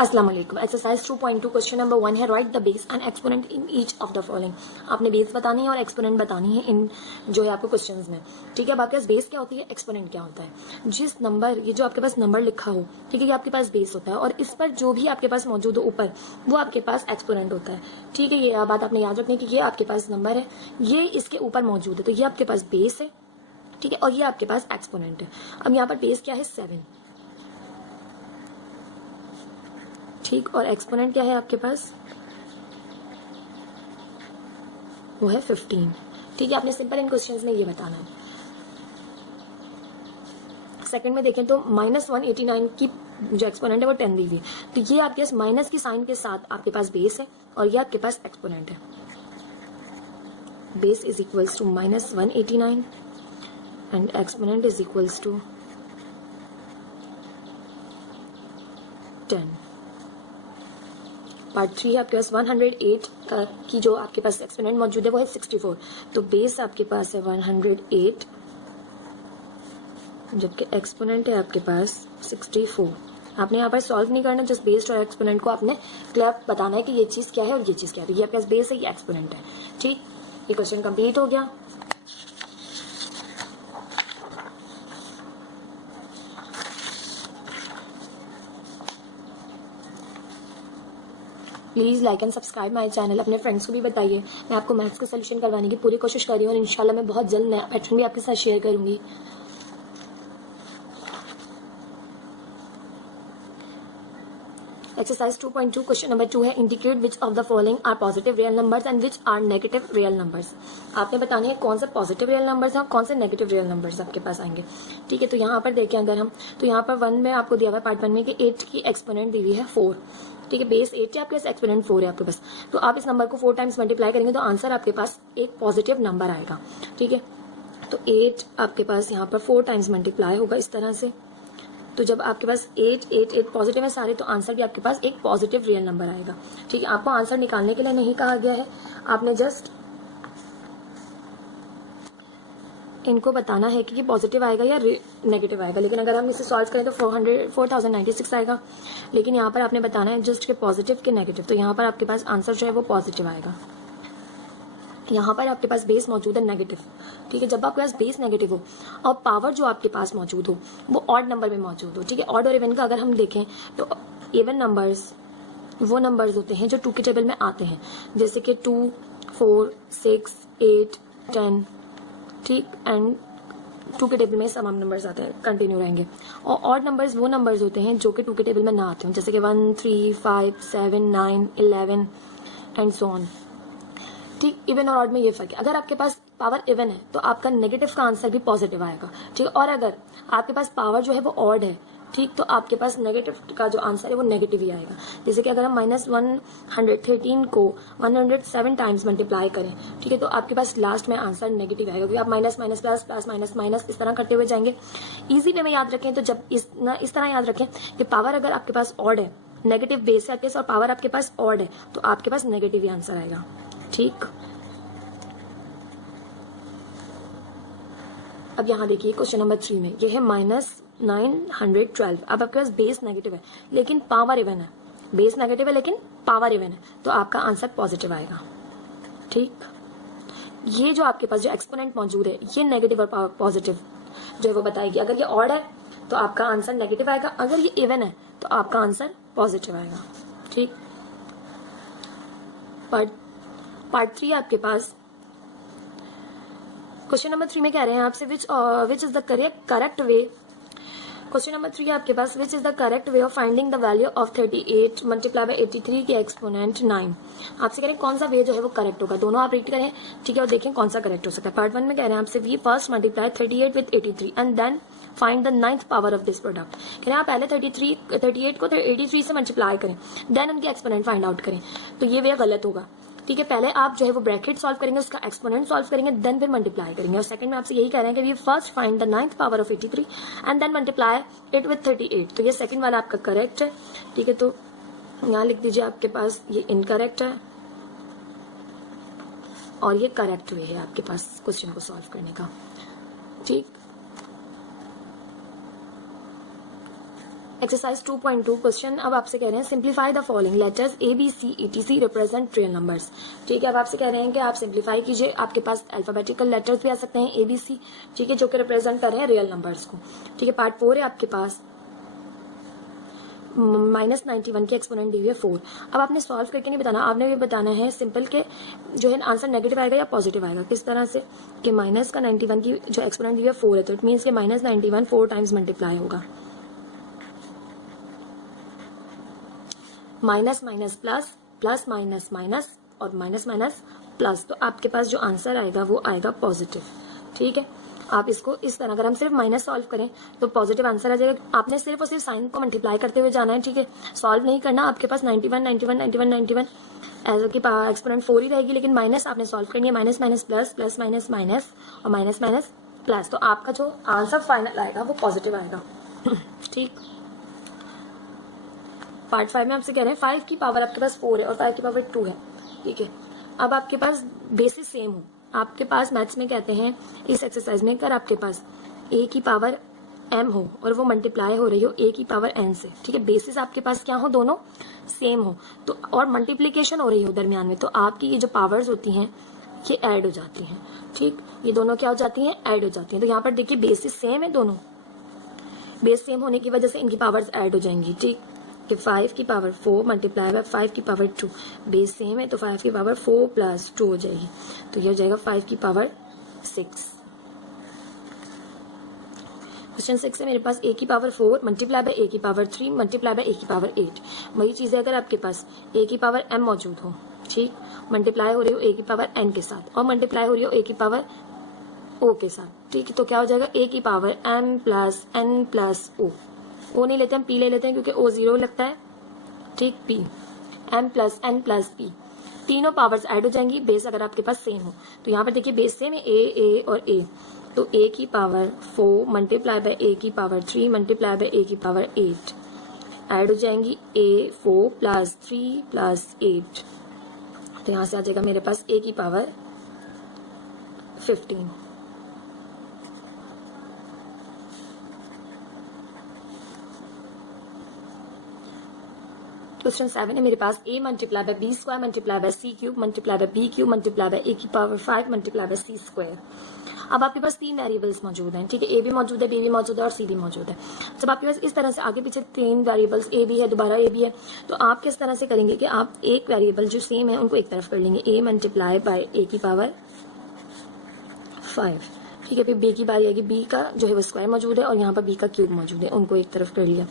अस्सलाम वालेकुम। Exercise 2.2 question number 1 है right the base and exponent in each of the following. आपने base बतानी है और एक्सपोनेंट बतानी है इन जो है आपको क्वेश्चंस में। ठीक है, अब आपके पास बेस क्या होती है, एक्सपोनेंट क्या होता है। जिस नंबर, ये जो आपके पास नंबर लिखा हो, ठीक है, ये आपके पास बेस होता है और इस पर जो भी आपके पास मौजूद हो ऊपर, वो आपके पास एक्सपोनेंट होता है। ठीक है, ये बात आपने याद रखनी है कि ये आपके पास नंबर है, ये इसके ऊपर मौजूद है, तो ये आपके पास बेस है। ठीक है, और ये आपके पास एक्सपोनेंट है। अब यहाँ पर बेस क्या है, 7। ठीक, और एक्सपोनेंट क्या है आपके पास, वो है 15। ठीक है, आपने सिंपल इन क्वेश्चंस में ये बताना है। सेकंड में देखें तो -189 की जो एक्सपोनेंट है वो 10 दी हुई, तो ये आपके पास माइनस की साइन के साथ आपके पास बेस है और ये आपके पास एक्सपोनेंट है। Base is equals to -189 and exponent is equals to 10। Part 3 है आपके पास 108 का की जो आपके पास एक्सपोनेंट मौजूद है वो है 64, तो बेस आपके पास है 108 जबकि एक्सपोनेंट है आपके पास 64। आपने यहाँ पर सॉल्व नहीं करना, जस्ट बेस और एक्सपोनेंट को आपने क्लियर बताना है कि ये चीज क्या है और ये चीज क्या है। तो ये आपके पास बेस है, ये एक्सपोनेंट है। ठीक, ये क्वेश्चन कंप्लीट हो गया। Please like and subscribe my channel, अपने फ्रेंड्स को भी बताइए। मैं आपको मैथ्स का सोल्यूशन करवाने की पूरी कोशिश कर रही हूँ और इंशाल्लाह मैं बहुत जल्द नया पैटर्न भी आपके साथ शेयर करूंगी। एक्सरसाइज 2.2 क्वेश्चन नंबर 2 है indicate which of the following are positive real numbers and which are negative real numbers. आपने बताने हैं कौन सा पॉजिटिव रियल नंबर्स हैं और कौन से नेगेटिव रियल नंबर्स आपके पास आएंगे। ठीक है, तो यहाँ पर देखें अगर हम, तो यहाँ पर 1 में आपको दिया हुआ है पार्ट 1 में कि 8 की एक्सपोनेंट दी हुई है 4। ठीक है, बेस 8 है आपके पास, एक्सपोनेंट 4 है आपके पास, तो आप इस नंबर को 4 टाइम्स मल्टीप्लाई करेंगे तो आंसर आपके पास एक पॉजिटिव नंबर आएगा। ठीक है, तो 8 आपके पास यहाँ पर 4 टाइम्स मल्टीप्लाई होगा इस तरह से, तो जब आपके पास 8 8 8 पॉजिटिव है सारे, तो आंसर भी आपके पास एक पॉजिटिव रियल नंबर आएगा। ठीक है, आपको आंसर निकालने के लिए नहीं कहा गया है, आपने जस्ट इनको बताना है कि ये पॉजिटिव आएगा या नेगेटिव आएगा। लेकिन अगर हम इसे सॉल्व करें तो 4096 आएगा, लेकिन यहाँ पर आपने बताना है जस्ट के पॉजिटिव के नेगेटिव, तो यहाँ पर आपके पास आंसर जो है वो पॉजिटिव आएगा। यहाँ पर आपके पास बेस मौजूद है नेगेटिव। ठीक है, जब आपके पास बेस नेगेटिव हो और पावर जो आपके पास मौजूद हो वो ऑड नंबर में मौजूद हो। ठीक है, ऑड और इवन का अगर हम देखें तो इवन नंबर्स वो नंबर्स होते हैं जो 2 के टेबल में आते हैं, जैसे कि 2 4 6 8 10। ठीक, एंड 2 के टेबल में तमाम नंबर्स आते हैं, कंटिन्यू रहेंगे। और ऑड नंबर्स वो नंबर्स होते हैं जो कि 2 के टेबल में ना आते हैं, जैसे कि 1 3 5 7 9 11 एंड सो ऑन। ठीक, इवन और ऑड में ये फर्क है, अगर आपके पास पावर इवन है तो आपका नेगेटिव का आंसर भी पॉजिटिव आएगा। ठीक है, और अगर आपके पास पावर जो है वो ऑड है, ठीक, तो आपके पास नेगेटिव का जो आंसर है वो नेगेटिव ही आएगा। जैसे कि अगर हम -113 को 107 टाइम्स मल्टीप्लाई करें, ठीक है, तो आपके पास लास्ट में आंसर नेगेटिव आएगा, क्योंकि आप minus minus plus plus minus minus इस तरह करते हुए जाएंगे। इजी वे में याद रखें तो जब इस तरह याद रखें कि पावर अगर आपके पास ऑड है, नेगेटिव बेस है आपके पास और पावर आपके पास ऑड है, तो आपके पास नेगेटिव ही आंसर आएगा। ठीक, अब यहाँ देखिए क्वेश्चन नंबर 3 में ये है -912। अब आपके पास बेस नेगेटिव है लेकिन पावर इवन है, बेस नेगेटिव है लेकिन पावर इवन है, तो आपका आंसर पॉजिटिव आएगा। ठीक, ये जो आपके पास जो एक्सपोनेंट मौजूद है ये नेगेटिव और पॉजिटिव जो है वो बताएगी। अगर ये ऑड है तो आपका आंसर नेगेटिव आएगा, अगर ये इवन है तो आपका आंसर पॉजिटिव आएगा। ठीक, पार्ट 3 आपके पास क्वेश्चन नंबर 3 में कह रहे हैं आपसे which is the correct way. Question number 3 आपके पास which is the correct way of finding the value of 38 multiply by 83 की एक्सपोनेंट 9। आपसे कह रहे हैं कौन सा वे जो है वो करेक्ट होगा, दोनों आप रीड करें। ठीक है, और देखें कौन सा करेक्ट हो सकता है। पार्ट 1 में कह रहे हैं आपसे we first multiply 38 with 83 and then find the 9th power of this product. कह रहे हैं आप पहले 38 को 83 से मल्टीप्लाई करें, देन उनकी एक्सपोनेंट फाइंड आउट करें, तो ये वे गलत होगा। ठीक है, पहले आप जो है वो ब्रैकेट सॉल्व करेंगे, उसका एक्सपोनेंट सॉल्व करेंगे, देन फिर मल्टीप्लाई करेंगे। और सेकंड में आपसे यही कह रहे हैं कि we first find the 9th power of 83 and then multiply it with 38, तो ये सेकंड वाला आपका करेक्ट है। ठीक है, तो यहाँ लिख दीजिए आपके पास ये इनकरेक्ट है और ये करेक्ट वे है आपके पास क्वेश्चन को सॉल्व करने का। ठीक, एक्सरसाइज 2.2 क्वेश्चन अब आपसे कह रहे हैं simplify the following letters A B C ETC represent real numbers. ठीक है, अब आपसे कह रहे हैं कि आप सिंप्लीफाई कीजिए। आपके पास अल्फाबेटिकल लेटर्स भी आ सकते हैं ABC, ठीक है, जो कि रिप्रेजेंट कर रहे हैं रियल नंबर्स को। ठीक है, पार्ट 4 है आपके पास। -91 की एक्सपोनेंट दी हुई है 4। अब आपने सॉल्व करके नहीं बताना, आपने ये बताना है सिंपल के जो है आंसर नेगेटिव आएगा या पॉजिटिव आएगा। किस तरह से कि माइनस का 91 की जो एक्सपोनेंट दी हुई है 4 है, तो इट मीन्स के -91 4 टाइम्स मल्टीप्लाई होगा। Minus minus plus, plus minus minus और माइनस माइनस प्लस, तो आपके पास जो आंसर आएगा वो आएगा पॉजिटिव। ठीक है, आप इसको इस तरह अगर हम सिर्फ माइनस सॉल्व करें तो पॉजिटिव आंसर आ जाएगा। आपने सिर्फ और सिर्फ साइन को मल्टीप्लाई करते हुए जाना है। ठीक है, सॉल्व नहीं करना। आपके पास 91 91 91 91 एज की एक्सपोनेंट 4 ही रहेगी, लेकिन माइनस आपने सॉल्व करनी है। Minus minus plus, plus minus minus और माइनस माइनस प्लस, तो आपका जो आंसर फाइनल आएगा वो पॉजिटिव आएगा। ठीक, पार्ट 5 में आपसे कह रहे हैं 5 की पावर आपके पास 4 है और 5 की पावर 2 है। ठीक है, अब आपके पास बेसिस सेम हो। आपके पास मैथ्स में कहते हैं इस एक्सरसाइज में अगर आपके पास a की पावर m हो और वो मल्टीप्लाई हो रही हो a की पावर n से, ठीक है, बेसिस आपके पास क्या हो, दोनों सेम हो, तो और मल्टीप्लीकेशन हो रही हो दरमियान में, तो आपकी ये जो पावर्स होती हैं ये ऐड हो जाती हैं। ठीक, ये दोनों क्या हो जाती हैं, ऐड हो जाती हैं। तो यहाँ पर देखिए बेसिस सेम है, दोनों बेस सेम होने की वजह से इनकी पावर्स ऐड हो जाएंगी। ठीक, कि 5 की पावर 4 मल्टीप्लाई बाय 5 की पावर 2, बेस सेम है तो 5 की पावर 4 प्लस 2 हो जाएगी, तो ये हो जाएगा 5 की पावर 6। क्वेश्चन 6 है मेरे पास a की पावर 4 मल्टीप्लाई बाय a की पावर 3 मल्टीप्लाई बाय a की पावर 8। वही चीज़ है, अगर आपके पास a की पावर m मौजूद हो, ठीक, मल्टीप्लाई हो रही हो a की पावर n के साथ और मल्टीप्लाई हो रही हो a की पावर o के साथ, ठीक है, तो क्या हो जाएगा a की power m plus n plus o। ओ नहीं लेते हम, पी ले लेते हैं क्योंकि ओ 0 लगता है। ठीक, P M plus N plus P, तीनों पावर्स ऐड हो जाएंगी बेस अगर आपके पास सेम हो। तो यहाँ पर देखिए बेस सेम है ए और ए, तो ए की पावर 4 मल्टीप्लाई बाय ए की पावर 3 मल्टीप्लाई बाय ए की पावर 8 ऐड हो जाएंगी ए 4 प्लस 3 प्लस 8, तो यहाँ से आ जाएगा मेरे पास ए की पावर 15। क्वेश्चन 7 है मेरे पास a multiply by B square multiply by C cube multiply by B cube multiply by A की power 5 multiply by C square. अब आपके पास 3 वेरिएबल्स मौजूद हैं। ठीक है, ए भी मौजूद है, बी भी मौजूद है और सी भी मौजूद है। जब आपके पास इस तरह से आगे पीछे 3 वेरिएबल्स ए भी है, दोबारा ए भी है, तो आप किस तरह से करेंगे कि आप एक वेरिएबल जो सेम है उनको एक तरफ कर लेंगे, ए मल्टीप्लाई बाय ए की पावर 5। ठीक है, फिर बी की बारी आएगी, बी का जो है वो स्क्वायर मौजूद है और यहाँ पर बी का क्यूब मौजूद है, उनको एक तरफ कर लिया।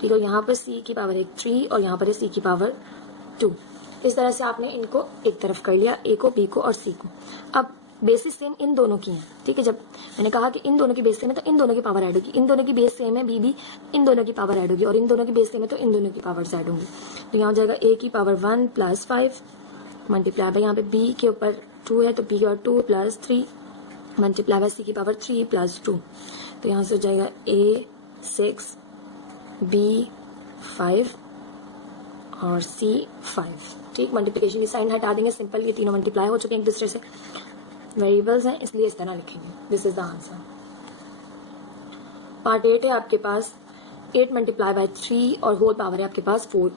ठीक है, यहाँ पर सी की पावर 3 और यहाँ पर है सी की पावर 2। इस तरह से आपने इनको एक तरफ कर लिया, ए को, बी को और सी को। अब बेसिस सेम इन दोनों की है। ठीक है, जब मैंने कहा कि इन दोनों की बेस सेम है तो इन दोनों की पावर ऐड होगी, इन दोनों की बेस सेम है बी भी, इन दोनों की पावर ऐड होगी, और इन दोनों की बेस सेम है तो इन दोनों की पावर्स ऐड होंगी। तो यहाँ हो जाएगा ए की पावर 1 प्लस 5 मल्टीप्लाई बाय यहाँ पे बी के ऊपर 2 है तो बी और 2 प्लस 3 मल्टीप्लाई बाय सी की पावर 3 प्लस 2, तो यहाँ से हो जाएगा ए 6 बी 5 और सी 5। ठीक, मल्टीप्लिकेशन की साइन हटा देंगे, सिंपल, ये तीनों मल्टीप्लाई हो चुके हैं एक दूसरे से, वेरिएबल्स हैं इसलिए इस तरह लिखेंगे। This is the answer. Part 8 है आपके पास 8 मल्टीप्लाई बाय 3 और होल पावर है आपके पास 4।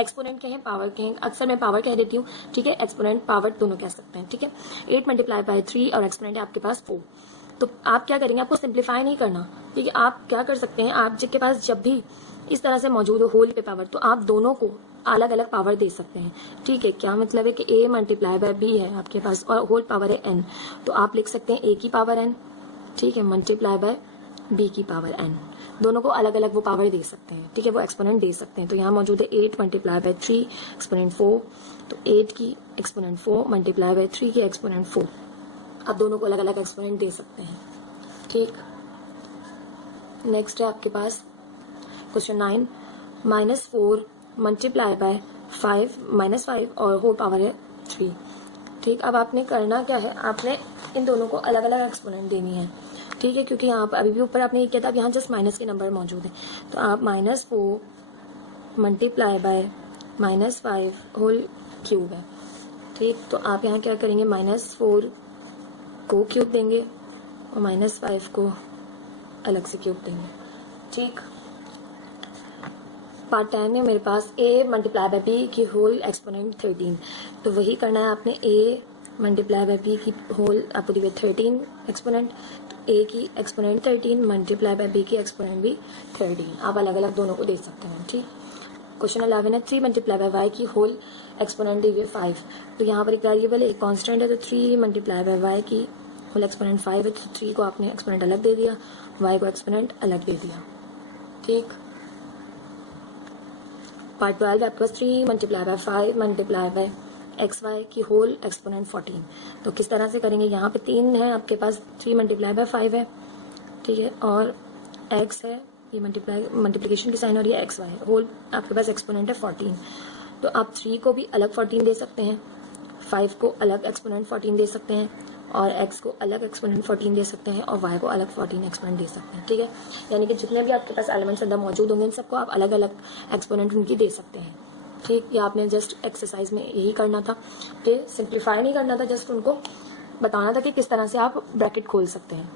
एक्सपोनेंट के हैं, पावर के हैं, अक्सर मैं पावर कह देती हूँ। ठीक है, एक्सपोनेंट पावर दोनों कह सकते हैं। ठीक है, 8 मल्टीप्लाई बाय 3 और एक्सपोनेंट है आपके पास 4। तो आप क्या करेंगे, आपको सिंप्लीफाई नहीं करना। ठीक है, आप क्या कर सकते हैं, आप जिसके पास जब भी इस तरह से मौजूद हो होल पे पावर, तो आप दोनों को अलग अलग पावर दे सकते हैं। ठीक है, क्या मतलब है कि ए मल्टीप्लाई बाय बी है आपके पास और होल पावर है एन, तो आप लिख सकते हैं ए की पावर एन, ठीक है, मल्टीप्लाई बाय बी की पावर एन, दोनों को अलग अलग वो पावर दे सकते हैं। ठीक है, वो एक्सपोनेंट दे सकते हैं। तो यहाँ मौजूद है 8 मल्टीप्लाई बाय 3 एक्सपोनेंट 4, तो 8 की एक्सपोनेंट 4 मल्टीप्लाई बाय 3 की एक्सपोनेंट 4, आप दोनों को अलग अलग एक्सपोनेंट दे सकते हैं। ठीक, नेक्स्ट है आपके पास क्वेश्चन 9, -4 मल्टीप्लाई बाय 5 -5 और होल पावर है 3। ठीक, अब आपने करना क्या है, आपने इन दोनों को अलग अलग एक्सपोनेंट देनी है। ठीक है, क्योंकि यहाँ पर अभी भी ऊपर आपने ये किया था, अब यहाँ जस्ट माइनस के नंबर मौजूद है, तो आप -4 मल्टीप्लाई बाय -5 होल क्यूब है। ठीक, तो आप यहाँ क्या करेंगे, -4 को क्यूब देंगे और -5 को अलग से क्यूब देंगे। ठीक, पार्ट 10 में मेरे पास a मल्टीप्लाई बाय b की होल एक्सपोनेंट 13, तो वही करना है आपने, a मल्टीप्लाई बाय b की होल आपको दी हुई 13 एक्सपोनेंट, a की एक्सपोनेंट 13 मल्टीप्लाई बाय b की एक्सपोनेंट भी 13, आप अलग अलग दोनों को दे सकते हैं। ठीक, क्वेश्चन 11 है 3 मल्टीप्लाई बाय y की होल एक्सपोनेंट दी हुई है 5, तो यहाँ पर एक वेरिएबल है, एक कांस्टेंट है, तो 3 मल्टीप्लाई बाय y की होल एक्सपोनेंट 5 है, तो 3 को आपने एक्सपोनेंट अलग दे दिया, y को एक्सपोनेंट अलग दे दिया। ठीक, पार्ट 12 आपके पास 3 multiply by 5 multiply by X Y की होल एक्सपोनेंट 14, तो किस तरह से करेंगे, यहाँ पे 3 है आपके पास, 3 मल्टीप्लाई बाय 5 है, ठीक है, और x है, ये मल्टीप्लिकेशन की साइन, और ये एक्स वाई होल आपके पास एक्सपोनेंट है 14, तो आप 3 को भी अलग 14 दे सकते हैं, 5 को अलग एक्सपोनेंट 14 दे सकते हैं, और x को अलग एक्सपोनेंट 14 दे सकते हैं, और y को अलग 14 एक्सपोनेंट दे सकते हैं। ठीक है, यानी कि जितने भी आपके पास एलिमेंट्स अंदर मौजूद होंगे इन सबको आप अलग अलग एक्सपोनेंट उनकी दे सकते हैं। ठीक, ये आपने जस्ट एक्सरसाइज में यही करना था कि सिंप्लीफाई नहीं करना था, जस्ट उनको बताना था कि किस तरह से आप ब्रैकेट खोल सकते हैं।